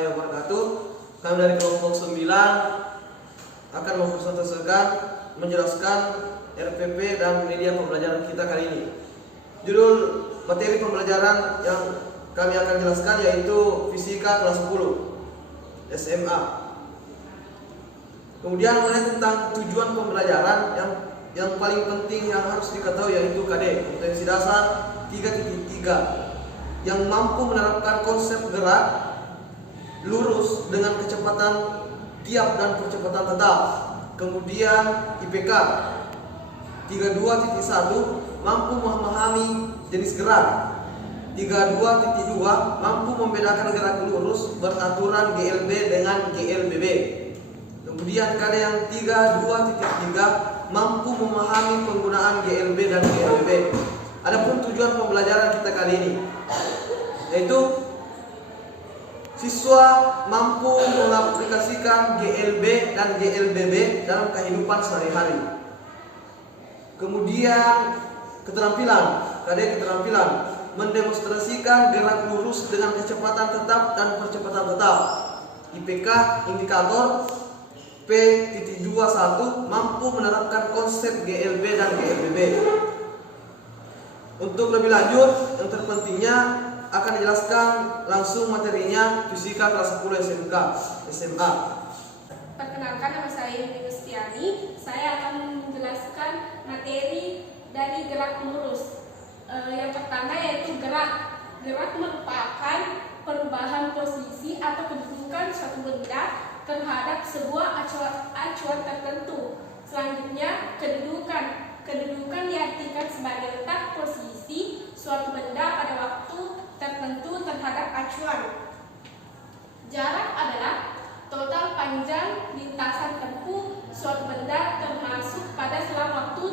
warahmatullahi wabarakatuh. Kami dari kelompok 9 akan mempresentasikan menjelaskan RPP dan media pembelajaran kita kali ini. Judul materi pembelajaran yang kami akan jelaskan yaitu Fisika kelas 10 SMA. Kemudian mengenai tentang tujuan pembelajaran yang paling penting yang harus diketahui yaitu KD, kompetensi dasar 3.3, yang mampu menerapkan konsep gerak lurus dengan kecepatan tiap dan percepatan tetap. Kemudian IPK 32.1, mampu memahami jenis gerak. 32.2, mampu membedakan gerak lurus beraturan GLB dengan GLBB. Kemudian KD yang 32.3, mampu memahami penggunaan GLB dan GLBB. Adapun tujuan pembelajaran kita kali ini yaitu siswa mampu mengaplikasikan GLB dan GLBB dalam kehidupan sehari-hari. Kemudian keterampilan, KD keterampilan, mendemonstrasikan gerak lurus dengan kecepatan tetap dan percepatan tetap. IPK indikator P.21, mampu menerapkan konsep GLB dan GLBB. Untuk lebih lanjut, yang terpentingnya akan dijelaskan langsung materinya Fisika kelas 10 SMK SMA. Perkenalkan, nama saya Yuni Gustiani. Saya akan menjelaskan materi dari gerak lurus. Yang pertama yaitu gerak. Gerak merupakan perubahan posisi atau kedudukan suatu benda terhadap sebuah acuan tertentu. Selanjutnya kedudukan. Kedudukan diartikan sebagai letak posisi suatu benda pada waktu tertentu terhadap acuan. Jarak adalah total panjang lintasan tempuh suatu benda termasuk pada selang waktu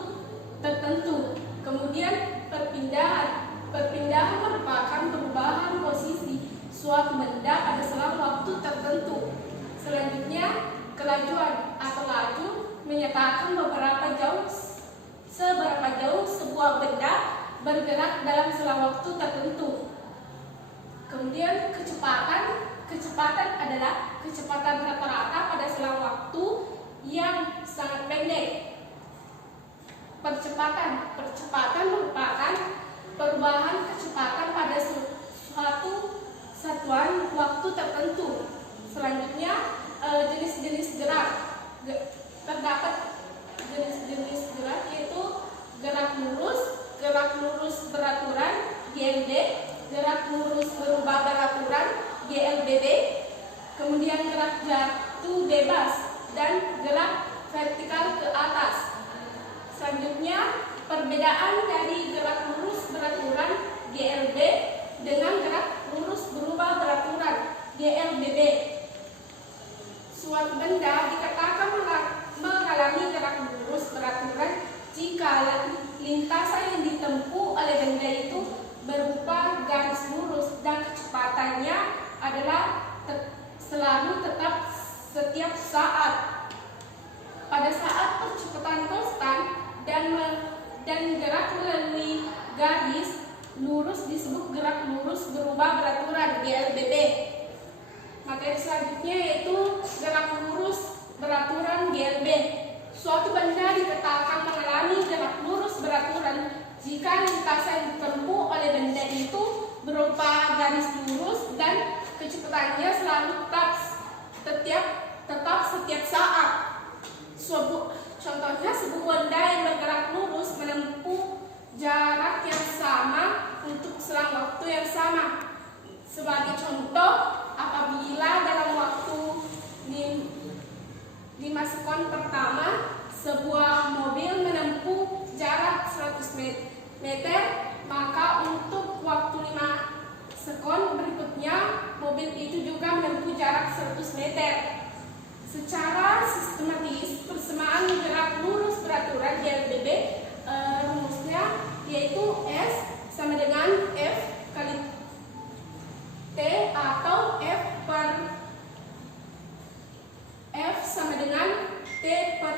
tertentu. Kemudian perpindahan merupakan perubahan posisi suatu benda pada selang waktu tertentu. Selanjutnya kelajuan atau laju menyatakan seberapa jauh sebuah benda bergerak dalam selang waktu tertentu. Kemudian kecepatan adalah kecepatan rata-rata pada selang waktu yang sangat pendek. Percepatan merupakan perubahan kecepatan pada suatu satuan waktu tertentu. Selanjutnya jenis-jenis gerak. Terdapat jenis-jenis gerak yaitu gerak lurus beraturan GLB, gerak lurus berubah beraturan GLBB, kemudian gerak jatuh bebas dan gerak vertikal ke atas. Selanjutnya perbedaan dari gerak lurus beraturan GLB dengan gerak lurus berubah beraturan GLBB. Suatu benda dikatakan mengalami gerak lurus beraturan jika lintasan yang ditempuh oleh benda itu berupa garis lurus dan kecepatannya adalah selalu tetap setiap saat. Pada saat percepatan konstan dan gerak melalui garis lurus disebut gerak lurus berubah beraturan GLBB. Materi selanjutnya yaitu gerak lurus beraturan GLB. Suatu benda dikatakan mengalami gerak lurus beraturan jika lintasan yang ditempuh oleh benda itu berupa garis lurus dan kecepatannya selalu tetap setiap saat. Contohnya sebuah benda yang bergerak lurus menempuh jarak yang sama untuk selang waktu yang sama. Sebagai contoh, apabila dalam waktu 5 sekon pertama sebuah mobil menempuh jarak 100 meter, maka untuk waktu 5 sekon berikutnya mobil itu juga menempuh jarak 100 meter. Secara sistematis, persamaan gerak lurus beraturan GLBB rumusnya yaitu S sama dengan F kali T atau F sama dengan T per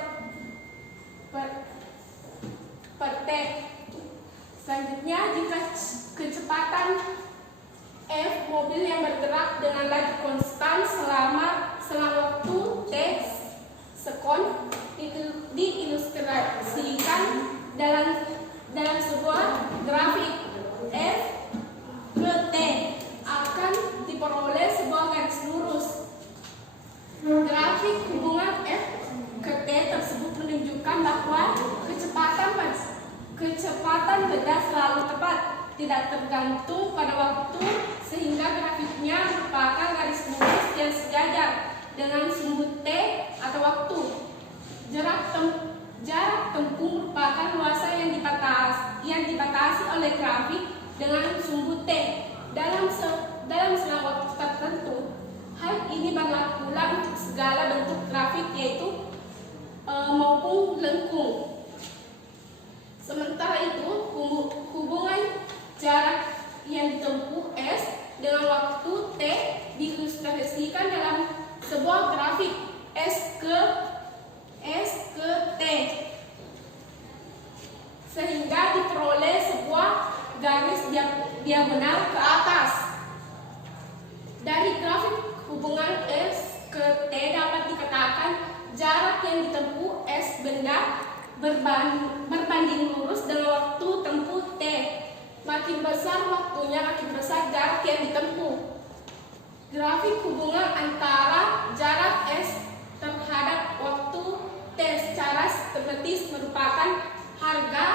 T. Selanjutnya jika kecepatan F mobil yang bergerak dengan laju konstan selama waktu T sekon diilustrasikan dalam sebuah grafik. F ke T akan diperoleh sebuah garis lurus. Grafik hubungan F ke T tersebut menunjukkan bahwa kecepatan benda selalu tepat, tidak tergantung pada waktu, sehingga grafiknya merupakan garis lurus yang sejajar dengan sumbu T atau waktu. Jarak tempuh merupakan luasan yang dibatasi oleh grafik dengan sumbu T dalam selang waktu tertentu. Hal ini berlaku pula untuk segala bentuk grafik, yaitu maupun lengkung. Sementara itu, hubungan jarak yang ditempuh S dengan waktu T diilustrasikan dalam sebuah grafik S ke T, sehingga diperoleh sebuah garis diagonal ke atas. Dari grafik hubungan S ke T dapat dikatakan jarak yang ditempuh S benda berbanding lurus dengan waktu tempuh T. Makin besar waktunya, makin besar jarak yang ditempuh. Grafik hubungan antara jarak S terhadap waktu T secara sistematis merupakan harga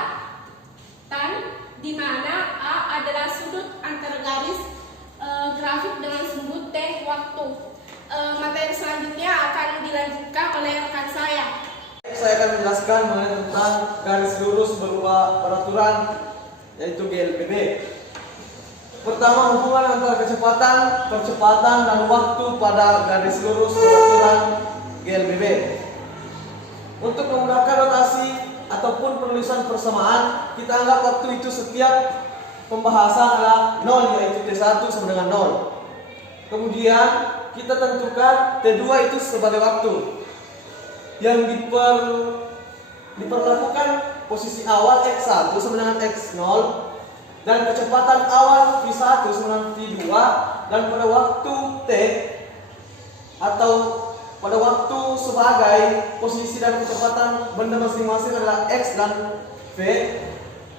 tan, di mana A adalah sudut antara garis grafik dengan sumbu T waktu. Materi selanjutnya akan dilanjutkan oleh rekan saya. Saya akan menjelaskan mengenai tentang garis lurus berupa peraturan, yaitu GLBB. Pertama, hubungan antara percepatan dan waktu pada garis lurus peraturan GLBB. Untuk memudahkan notasi ataupun penulisan persamaan, kita anggap waktu itu setiap pembahasan adalah 0, yaitu T1 sama dengan 0. Kemudian kita tentukan T2 itu sebagai waktu yang diperlakukan posisi awal X1 sama dengan X0 dan kecepatan awal V1 sama dengan V2, dan pada waktu T atau pada waktu sebagai posisi dan kecepatan benda masing-masing adalah X dan V,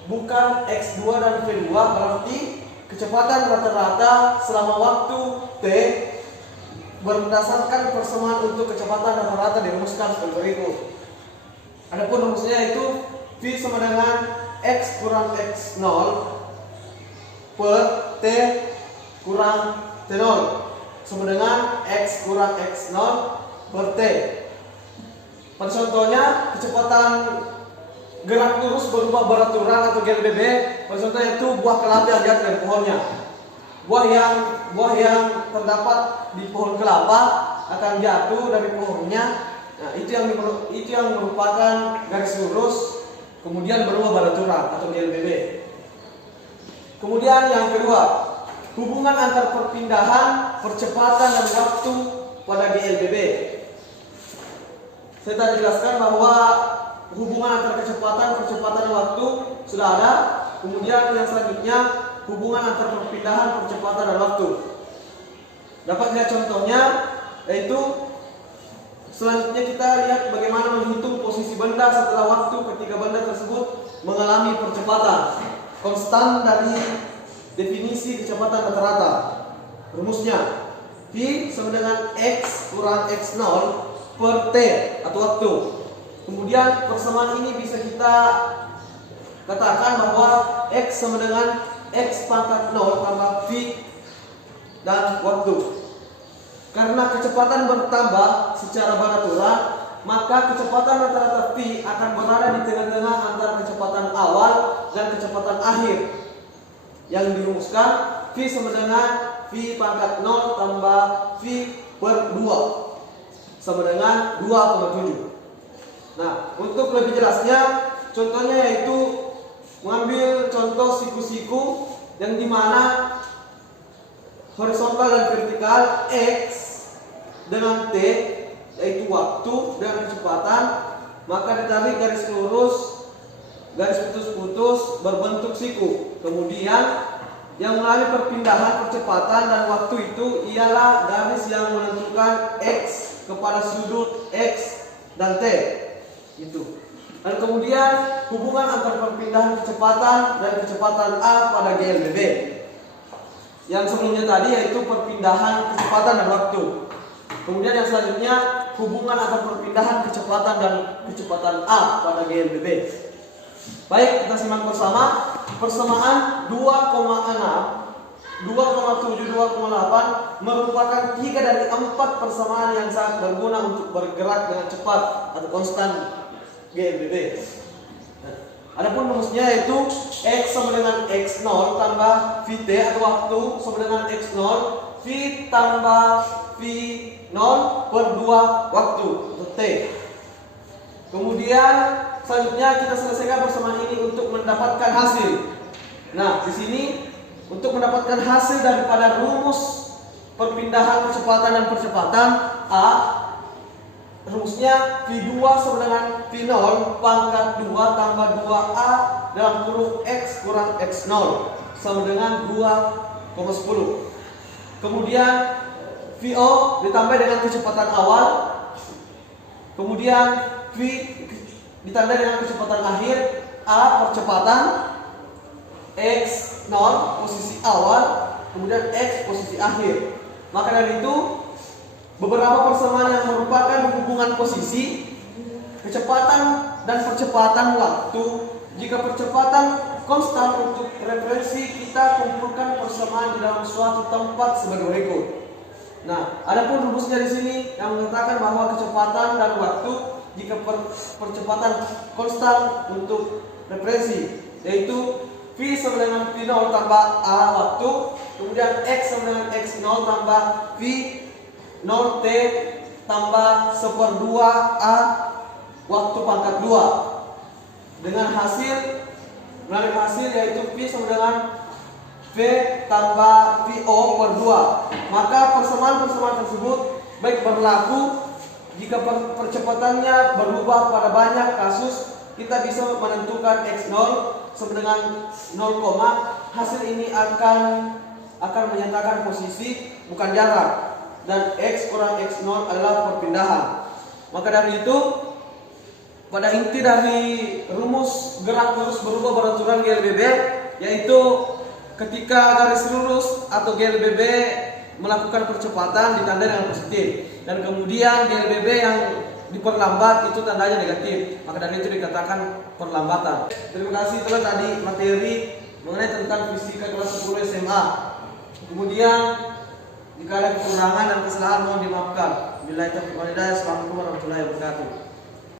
bukan X2 dan V2, berarti kecepatan rata-rata selama waktu T berdasarkan persamaan untuk kecepatan rata-rata dirumuskan sebagai berikut. Adapun rumusnya yaitu V sama dengan X kurang X0 per T kurang T0 sama dengan X kurang X0 per T. Pada contohnya, kecepatan gerak lurus berupa beraturan atau GLBB, pada contohnya itu buah kelapa yang jatuh dari pohonnya. Buah yang terdapat di pohon kelapa akan jatuh dari pohonnya. Nah, itu yang merupakan garis lurus, kemudian berubah beraturan atau GLBB. Kemudian yang kedua, hubungan antar perpindahan, percepatan dan waktu pada GLBB. Saya tadi jelaskan bahwa hubungan antara kecepatan, percepatan dan waktu sudah ada. Kemudian yang selanjutnya, hubungan antar perpindahan, percepatan dan waktu. Dapat lihat contohnya, yaitu selanjutnya kita lihat bagaimana menghitung posisi benda setelah waktu ketika benda tersebut mengalami percepatan. Konstan dari definisi kecepatan rata-rata. Rumusnya V sama dengan X kurang X0 per T atau waktu. Kemudian persamaan ini bisa kita katakan bahwa X sama dengan X pangkat 0 tambah V dan waktu. Karena kecepatan bertambah secara beraturan, maka kecepatan rata-rata V akan berada di tengah-tengah antara kecepatan awal dan kecepatan akhir. Yang dirumuskan V sama dengan V pangkat 0 tambah V per 2 sama dengan 2,7. Nah, untuk lebih jelasnya, contohnya yaitu mengambil contoh siku-siku yang dimana horizontal dan vertikal X dengan T, yaitu waktu dengan kecepatan, maka ditarik garis lurus, garis putus-putus berbentuk siku. Kemudian yang mengalami perpindahan percepatan dan waktu itu ialah garis yang menentukan X kepada sudut X dan T. Itu. Dan kemudian hubungan antara perpindahan kecepatan dan kecepatan A pada GLBB. Yang sebelumnya tadi yaitu perpindahan kecepatan dan waktu. Kemudian yang selanjutnya hubungan antara perpindahan kecepatan dan kecepatan A pada GLBB. Baik, kita simak bersama. Persamaan 2,6, 2,7, 2,8 merupakan 3 dari 4 persamaan yang sangat berguna untuk bergerak dengan cepat atau konstan GLBB. Adapun rumusnya yaitu X sama dengan X0 tambah Vt atau waktu sama dengan X0 V tambah V0 per 2 waktu atau T. Kemudian selanjutnya kita selesaikan persamaan ini untuk mendapatkan hasil. Nah, di sini untuk mendapatkan hasil daripada rumus perpindahan kecepatan dan percepatan A, rumusnya V2 sama dengan V0 pangkat 2 tambah 2A dalam kurung X kurang X0 sama dengan 2,10. Kemudian VO ditambah dengan kecepatan awal. Kemudian V ditandai dengan kecepatan akhir. A percepatan, X0 posisi awal, kemudian X posisi akhir. Maka dari itu beberapa persamaan yang merupakan hubungan posisi, kecepatan dan percepatan waktu. Jika percepatan konstan untuk referensi, kita kumpulkan persamaan di dalam suatu tempat sebagai berikut. Nah, adapun rumusnya di sini yang mengatakan bahwa kecepatan dan waktu jika percepatan konstan untuk referensi, yaitu V sama dengan V0 tambah A waktu, kemudian X sama dengan X0 tambah V0T tambah 1/2A waktu pangkat 2 dengan hasil menarik hasil yaitu V sama dengan V tambah VO per 2. Maka persamaan-persamaan tersebut baik berlaku jika percepatannya berubah pada banyak kasus. Kita bisa menentukan X0 sama dengan 0, hasil ini akan menyatakan posisi bukan jarak, dan X kurang X0 adalah perpindahan. Maka dari itu pada inti dari rumus gerak lurus berubah beraturan GLBB, yaitu ketika garis lurus atau GLBB melakukan percepatan ditandai dengan positif, dan kemudian GLBB yang diperlambat itu tandanya negatif, maka dari itu dikatakan perlambatan. Terima kasih telah tadi materi mengenai tentang fisika kelas 10 SMA. Kemudian jika ada kekurangan dan kesalahan mohon dimaafkan. Billahi taufiq wal hidayah. Assalamualaikum warahmatullahi wabarakatuh.